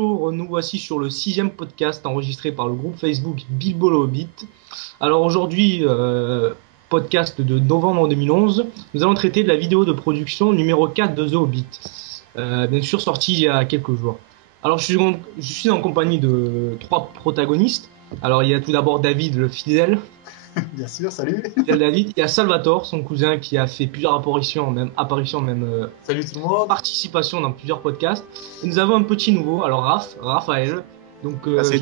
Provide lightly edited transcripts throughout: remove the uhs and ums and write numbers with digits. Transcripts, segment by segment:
bonjour, nous voici sur le 6e podcast enregistré par le groupe Facebook Bilbo le Hobbit. Alors aujourd'hui, podcast de novembre 2011, nous allons traiter de la vidéo de production numéro 4 de The Hobbit, bien sûr sortie il y a quelques jours. Alors je suis en compagnie de 3 protagonistes. Alors il y a tout d'abord David le fidèle. Bien sûr, salut. David, il y a Salvatore, son cousin, qui a fait plusieurs apparitions, Salut tout le monde. participation dans plusieurs podcasts. Et nous avons un petit nouveau, alors Raphaël. Donc je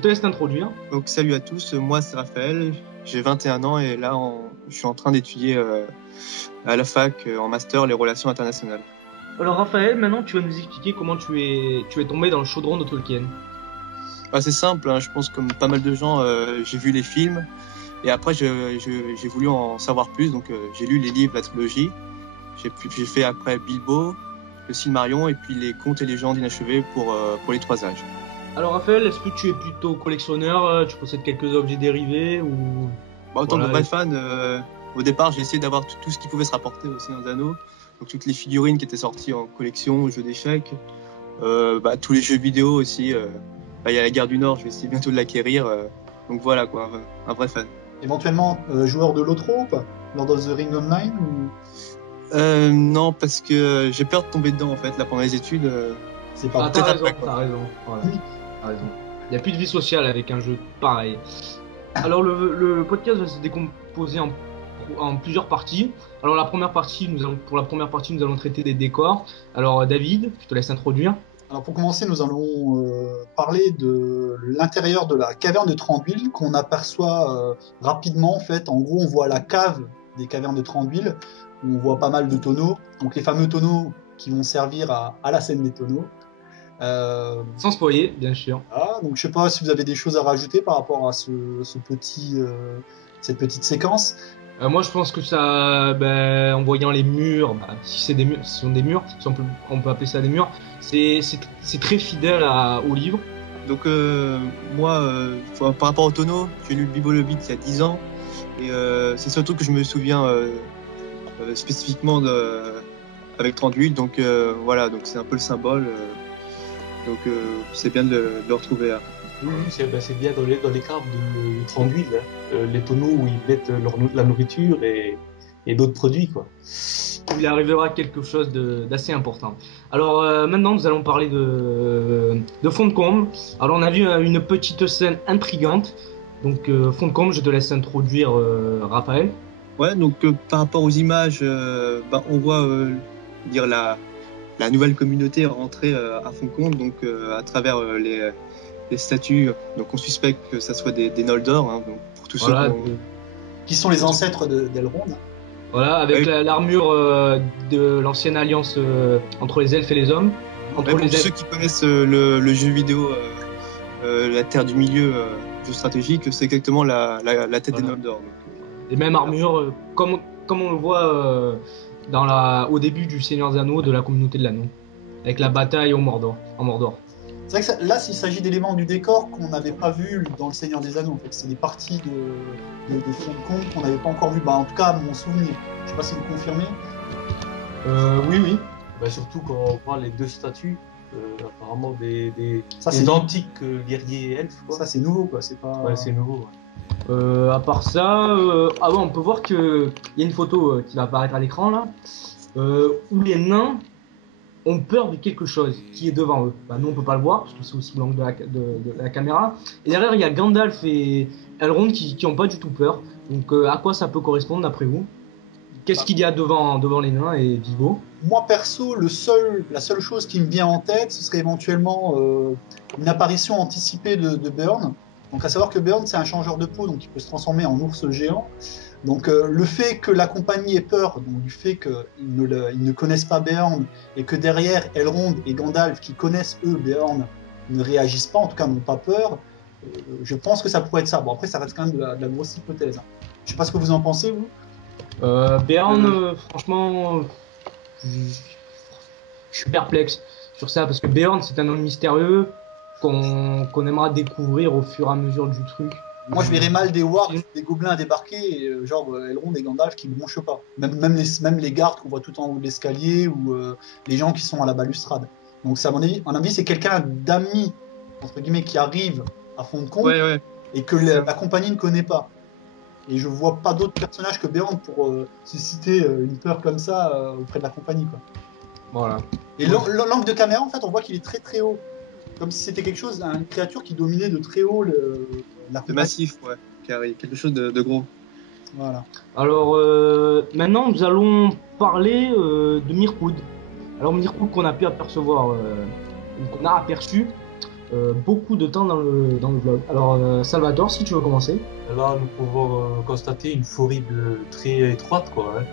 te laisse t'introduire. Donc salut à tous, moi c'est Raphaël, j'ai 21 ans et là je suis en train d'étudier à la fac en master les relations internationales. Alors Raphaël, maintenant tu vas nous expliquer comment tu es tombé dans le chaudron de Tolkien. C'est simple, hein, je pense comme pas mal de gens, j'ai vu les films et après j'ai voulu en savoir plus, donc j'ai lu les livres, la trilogie, j'ai fait après Bilbo, le Silmarillion et puis les contes et légendes inachevés pour les 3 âges. Alors Raphaël, est-ce que tu es plutôt collectionneur, tu possèdes quelques objets dérivés ou... En tant que vrai fan, au départ j'ai essayé d'avoir tout ce qui pouvait se rapporter au Seigneur des Anneaux, donc toutes les figurines qui étaient sorties en collection, jeux d'échecs, tous les jeux vidéo aussi. Il y a la guerre du Nord, je vais essayer bientôt de l'acquérir. Donc voilà quoi, un vrai fan. Éventuellement, joueur de l'Otro ou pas? Lord of the Ring Online ou... Non, parce que j'ai peur de tomber dedans en fait, là pendant les études. C'est pas t'as raison. Voilà. Oui. T'as raison. Il n'y a plus de vie sociale avec un jeu pareil. Alors le podcast va se décomposer en plusieurs parties. Alors pour la première partie, nous allons traiter des décors. Alors David, je te laisse introduire. Alors pour commencer, nous allons parler de l'intérieur de la caverne de Thranduil qu'on aperçoit rapidement. En fait, en gros, on voit la cave des cavernes de Thranduil où on voit pas mal de tonneaux. Donc les fameux tonneaux qui vont servir à la scène des tonneaux. Sans spoiler, bien sûr. Donc je sais pas si vous avez des choses à rajouter par rapport à cette petite séquence. Moi, je pense que ça, en voyant les murs, si c'est des murs, si ce sont des murs, si on peut appeler ça des murs, c'est très fidèle au livre. Donc moi, par rapport au tonneau, j'ai lu Bilbo le Hobbit il y a 10 ans et c'est surtout que je me souviens spécifiquement avec Thranduil, donc voilà, donc c'est un peu le symbole. Donc c'est bien de le retrouver là. Oui, c'est bien dans les caves de Thranduil, les tonneaux où ils mettent la nourriture et d'autres produits, quoi. Il arrivera quelque chose d'assez important. Alors maintenant, nous allons parler de fond de comble. Alors on a vu une petite scène intrigante. Donc fond de comble, je te laisse introduire Raphaël. Ouais, donc par rapport aux images, on voit dire la nouvelle communauté rentrer à Foncombe, donc à travers les statues. Donc on suspecte que ça soit des Noldor, hein, donc pour tous ceux qui sont les ancêtres d'Elrond. Voilà, avec l'armure de l'ancienne alliance entre les elfes et les hommes. Pour ceux qui connaissent le jeu vidéo La Terre du Milieu, jeu stratégique, c'est exactement la tête des Noldor. Les mêmes armures, comme on le voit au début du Seigneur des Anneaux, de la communauté de l'Anneau, avec la bataille en Mordor. C'est vrai que là, il s'agit d'éléments du décor qu'on n'avait pas vu dans le Seigneur des Anneaux. En fait, c'est des parties de fond de compte qu'on n'avait pas encore vu. En tout cas, à mon souvenir. Je sais pas si vous confirmez. Oui. Surtout quand on voit les 2 statues, apparemment des c'est antiques guerriers elfes. Quoi. Ça, c'est nouveau, quoi. C'est pas. Ouais, c'est nouveau. Ouais. À part ça, on peut voir qu'il y a une photo qui va apparaître à l'écran là, où les nains ont peur de quelque chose qui est devant eux. Nous on peut pas le voir parce que c'est aussi l'angle de la caméra. Et derrière il y a Gandalf et Elrond qui ont pas du tout peur. Donc à quoi ça peut correspondre d'après vous? Qu'est-ce qu'il y a devant les nains et Bilbo? Moi perso, la seule chose qui me vient en tête, ce serait éventuellement une apparition anticipée de Beorn. Donc à savoir que Beorn c'est un changeur de peau, donc il peut se transformer en ours géant. Donc le fait que la compagnie ait peur, donc du fait qu'ils ne connaissent pas Beorn, et que derrière Elrond et Gandalf qui connaissent eux Beorn ne réagissent pas, en tout cas n'ont pas peur, je pense que ça pourrait être ça. Bon après ça reste quand même de la grosse hypothèse. Je sais pas ce que vous en pensez vous. Beorn, franchement, je suis perplexe sur ça parce que Beorn c'est un homme mystérieux qu'on aimera découvrir au fur et à mesure du truc. Moi, je verrais mal des wargs, des gobelins débarquer, genre Elrond et Gandalf qui ne bronchent pas. Même les gardes qu'on voit tout en haut de l'escalier ou les gens qui sont à la balustrade. Donc ça, à mon avis, c'est quelqu'un d'amis, entre guillemets, qui arrive à fond de compte Ouais. et que la compagnie ne connaît pas. Et je vois pas d'autres personnages que Bjorn pour susciter une peur comme ça auprès de la compagnie, quoi. Voilà. Et l'angle de caméra, en fait, on voit qu'il est très très haut. Comme si c'était quelque chose, une créature qui dominait de très haut la De compagnie. massif, ouais. Carré, quelque chose de gros. Voilà. Alors maintenant nous allons parler de Mirkwood. Alors Mirkwood qu'on a pu apercevoir, qu'on a aperçu beaucoup de temps dans le vlog. Alors Salvatore, si tu veux commencer. Là, nous pouvons constater une forêt très étroite, quoi. Hein.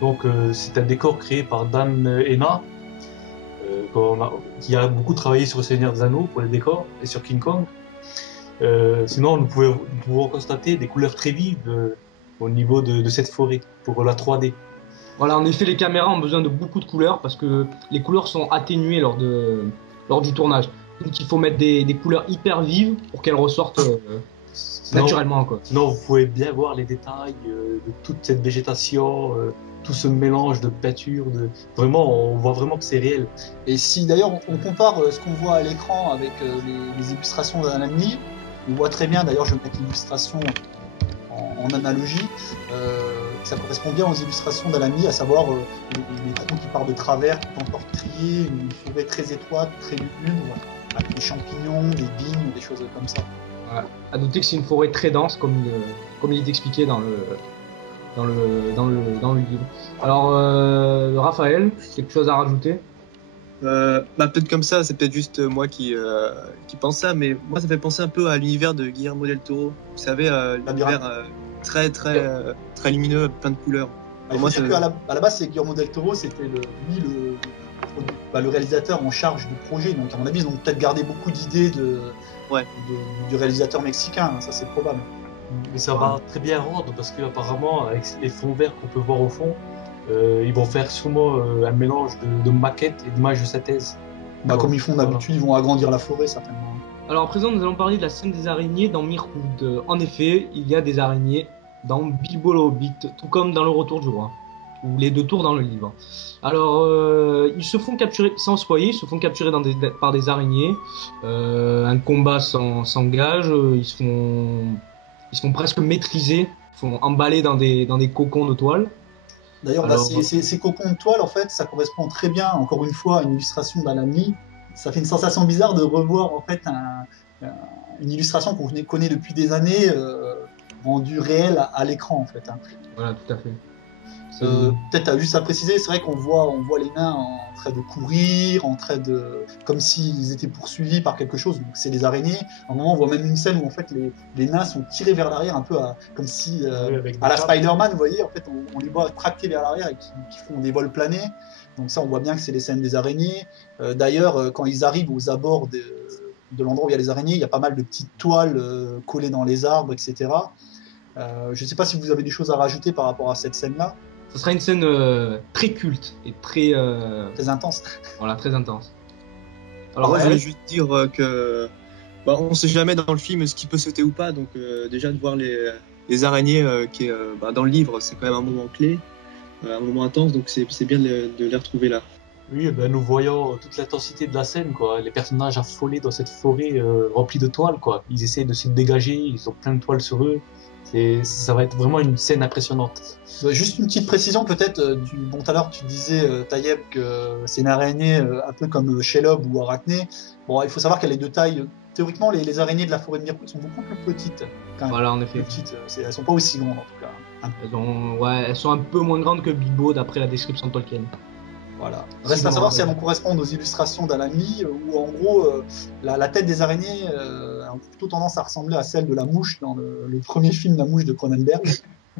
Donc, c'est un décor créé par Dan Ena, qui a beaucoup travaillé sur le Seigneur des Anneaux pour les décors et sur King Kong. Sinon, nous pouvons constater des couleurs très vives au niveau de cette forêt pour la 3D. Voilà, en effet, les caméras ont besoin de beaucoup de couleurs parce que les couleurs sont atténuées lors du tournage. Donc il faut mettre des couleurs hyper vives pour qu'elles ressortent naturellement, quoi. Sinon, vous pouvez bien voir les détails de toute cette végétation, tout ce mélange de peinture. Vraiment, on voit vraiment que c'est réel. Et si d'ailleurs on compare ce qu'on voit à l'écran avec les illustrations d'Alan Lee, on voit très bien, d'ailleurs je vais mettre l'illustration en analogie, ça correspond bien aux illustrations d'Alan Lee, à savoir les troncs qui partent de travers, tout entortillés, une forêt très étroite, très lugubre, avec des champignons, des vignes, des choses comme ça. Voilà. À noter que c'est une forêt très dense, comme il est expliqué dans le livre. Alors, Raphaël, quelque chose à rajouter? Peut-être comme ça, c'est peut-être juste moi qui pense ça, mais moi ça fait penser un peu à l'univers de Guillermo del Toro. Vous savez, l'univers très lumineux, plein de couleurs. Il faut dire qu'à la base, c'est Guillermo del Toro, c'était le réalisateur en charge du projet. Donc, à mon avis, ils ont peut-être gardé beaucoup d'idées du réalisateur mexicain, ça c'est probable. Mais ça va très bien rendre parce qu'apparemment, avec les fonds verts qu'on peut voir au fond, ils vont faire sûrement un mélange de maquettes et d'images de synthèse. Comme ils font d'habitude, ils vont agrandir la forêt certainement. Alors à présent, nous allons parler de la scène des araignées dans Mirkwood. En effet, il y a des araignées dans Bilbo le Hobbit, tout comme dans Le Retour du Roi, ou les deux tours dans le livre. Alors, ils se font capturer, sans spoiler, ils se font capturer par des araignées. Un combat s'engage, ils se font presque maîtriser, ils sont emballés dans des cocons de toile. D'ailleurs, ces cocons de toile, en fait, ça correspond très bien, encore une fois, à une illustration d'Alan Lee. Ça fait une sensation bizarre de revoir en fait une illustration qu'on connaît depuis des années, rendue réelle à l'écran en fait. Hein. Voilà, tout à fait. Peut-être juste à préciser, c'est vrai qu'on voit les nains en train de courir, comme s'ils étaient poursuivis par quelque chose. Donc c'est des araignées. À un moment, on voit même une scène où en fait les nains sont tirés vers l'arrière, un peu comme si à la Spider-Man, vous voyez, en fait, on les voit tracter vers l'arrière et qui font des vols planés. Donc ça, on voit bien que c'est les scènes des araignées. D'ailleurs, quand ils arrivent aux abords de l'endroit où il y a les araignées, il y a pas mal de petites toiles collées dans les arbres, etc. Je ne sais pas si vous avez des choses à rajouter par rapport à cette scène-là. Ce sera une scène très culte et très intense. Voilà, très intense. Alors, je voulais juste dire que on ne sait jamais dans le film ce qui peut sauter ou pas. Donc déjà de voir les araignées qui est dans le livre, c'est quand même un moment clé, un moment intense. Donc c'est bien de les retrouver là. Oui, nous voyons toute l'intensité de la scène, quoi. Les personnages affolés dans cette forêt remplie de toiles, quoi. Ils essaient de se dégager, ils ont plein de toiles sur eux. Ça va être vraiment une scène impressionnante. Juste une petite précision peut-être. Tout à l'heure tu disais, Tayeb, que c'est une araignée un peu comme Shelob ou Arachné. Bon, il faut savoir qu'elle est de taille. Théoriquement, les araignées de la forêt de Mirkwood sont beaucoup plus petites. Quand même. Voilà, en effet. Petites. Elles sont pas aussi grandes en tout cas. Elles sont un peu moins grandes que Bilbo d'après la description de Tolkien. Voilà. Reste à savoir si elles vont correspondre aux illustrations d'Alan Lee, où en gros la tête des araignées a plutôt tendance à ressembler à celle de la mouche dans le premier film La Mouche de Cronenberg.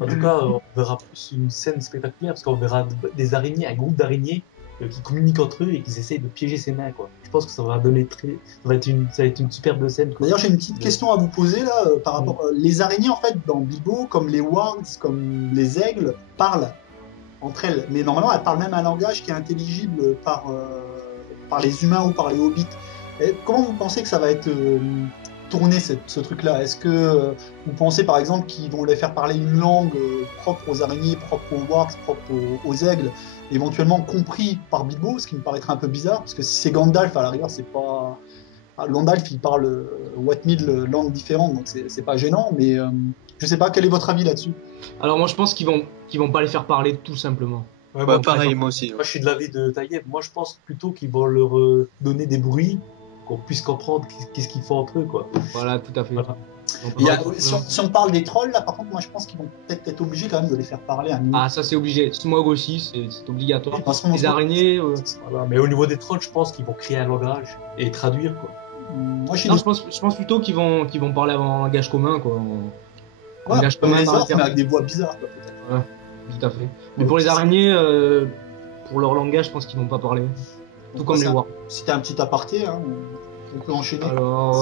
En tout cas, on verra plus une scène spectaculaire parce qu'on verra des araignées, un groupe d'araignées qui communiquent entre eux et qui essayent de piéger ses nains, quoi. Je pense que ça va être une superbe scène. D'ailleurs, j'ai une petite question à vous poser là par rapport les araignées en fait dans Bilbo, comme les wargs, comme les aigles, parlent entre elles, mais normalement elles parlent même un langage qui est intelligible par les humains ou par les hobbits. Et comment vous pensez que ça va être tourner ce truc-là? Est-ce que vous pensez par exemple qu'ils vont les faire parler une langue propre aux araignées, propre aux wargs, propre aux aigles, éventuellement compris par Bilbo, ce qui me paraîtrait un peu bizarre, parce que si c'est Gandalf, à la rigueur, c'est pas... Gandalf, il parle what mille langues différentes, donc c'est pas gênant, mais je sais pas, quel est votre avis là-dessus? Alors moi je pense qu'ils vont pas les faire parler tout simplement. Ouais, Bah, bon, pareil, moi aussi. moi, je suis de l'avis de Taïeb. Moi, je pense plutôt qu'ils vont leur donner des bruits qu'on puisse comprendre qu'est-ce qu'ils font entre eux, quoi. Voilà, tout à fait. Voilà. Donc, Il y a- ouais, si on parle des trolls, là par contre, moi je pense qu'ils vont peut-être être obligés quand même de les faire parler à un minimum. Ah ça c'est obligé. Smog aussi, c'est obligatoire. Parce qu'on- Les araignées. Voilà. Mais au niveau des trolls, je pense qu'ils vont créer un langage et traduire, quoi. Moi je suis Non, je pense plutôt qu'ils vont parler en langage commun quoi. En langage comme commun les dans la orques, mais terre. avec des voix bizarres, quoi, peut-être. Ouais, tout à fait. Mais pour les araignées, pour leur langage, je pense qu'ils vont pas parler. Tout Donc, comme ça, les wargs. C'était un petit aparté, hein, on peut enchaîner. Alors,